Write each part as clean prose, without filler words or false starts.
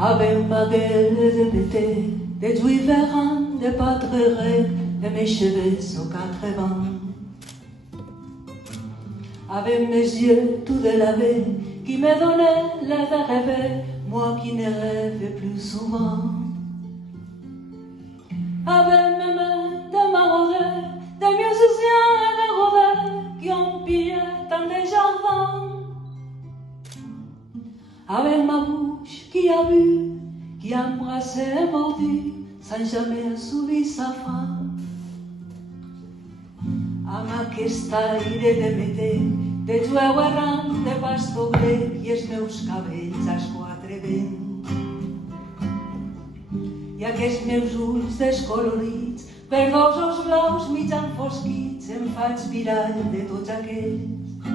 Avec ma gueule de pété, des joues verrants, des pattes raies, et mes cheveux aux 80. Avec mes yeux tout délavés, qui me donnaient l'air de rêver, moi qui ne rêve plus souvent. Avec mes mains de maraudeurs, des musiciens et des rôdeurs, qui ont pillé dans des jardins. Avec ma bouche qui a bu, qui a embrassé et mordu, sans jamais assouvi sa faim. Amb aquest aire de meter, de jueu errant, de pastor grec i els meus cabells als quatre vents. I aquests meus ulls descolorits, per dos os blaus mig enfosquits, em faig mirall de tots aquells.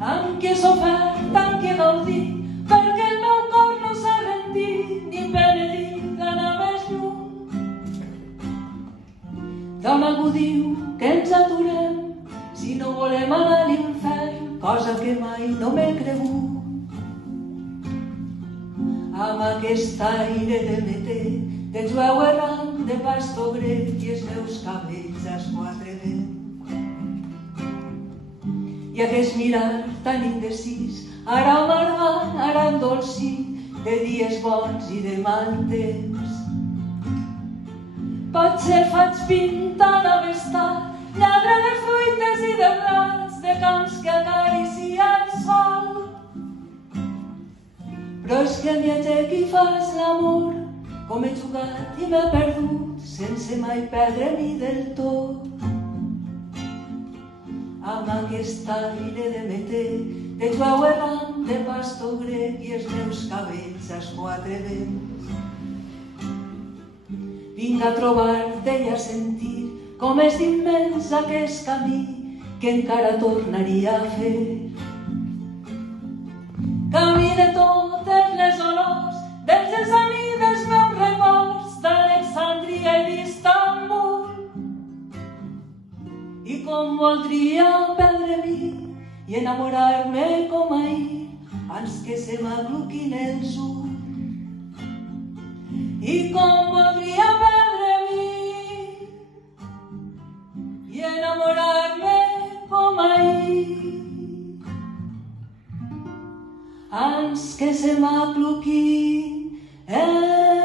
Amb què he sofert, amb què he gaudit, perquè el meu cor no s'ha rendit, ni penedit d'anar més lluny. D'on algú diu que ens aturem, si no volem anar a l'infern, cosa que mai no m'he cregut. Amb aquest aire de meter, de jueu errant, de pastor grec i els meus cabells als quatre vents. I aquest mirar tan indecis, ara amargant, ara endolcit, de dies bons i de mal temps. Potser faig pintar la vestat, lladre de fruites i de blats, de camps que acaricia el sol. Però és que m'hi aixec i fas l'amor, com he jugat i m'he perdut, sense mai perdre-m'hi del tot. Amb aquest aire de meter, de jueu errant, de pastor grec i els meus cabells als quatre vents. Vinc a trobar-te i a sentir com és immens aquest camí que encara tornaria a fer. Camí de totes les olors, dels gessamí dels meus records, d'Alexandria i d'Istanbul. I com voldria perdre-m'hi i enamorar-me com ahir, abans que se m'acluquin els ulls. I com voldria perdre-m'hi i enamorar-me com ahir, abans que se m'acluquin els ulls.